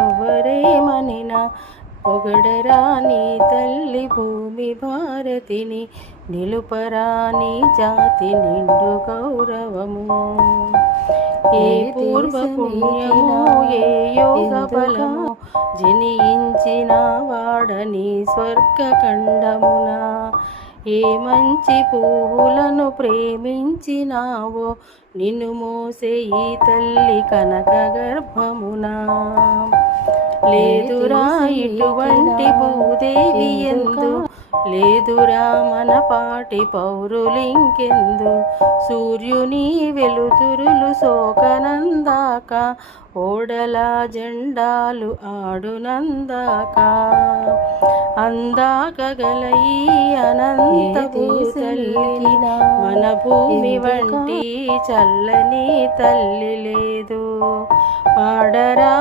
ఎవరేమనినా పొగడరా నీ తల్లి భూమి భారతిని, నిలుపరా నీ జాతి నిండు గౌరవము. ఏ పూర్వ పుణ్యమో ఏ యోగ బలమో జనించిన వాడని స్వర్గఖండమున, ఏ మంచి పువ్వులను ప్రేమించినావో నిన్ను మోసే ఈ తల్లి కనక గర్భమున. లేదురా ఇటువంటి భూదేవి ఎందు, లేదురా మన పాటి పౌరులింకెందు. సూర్యుని వెలుతురులు సోకనందాక, ఓడల జెండాలు ఆడునందాక, అందాక గల ఈ అనంత భూతల్లికి మన భూమి వంటి చల్లని తల్లి లేదు. పాడరా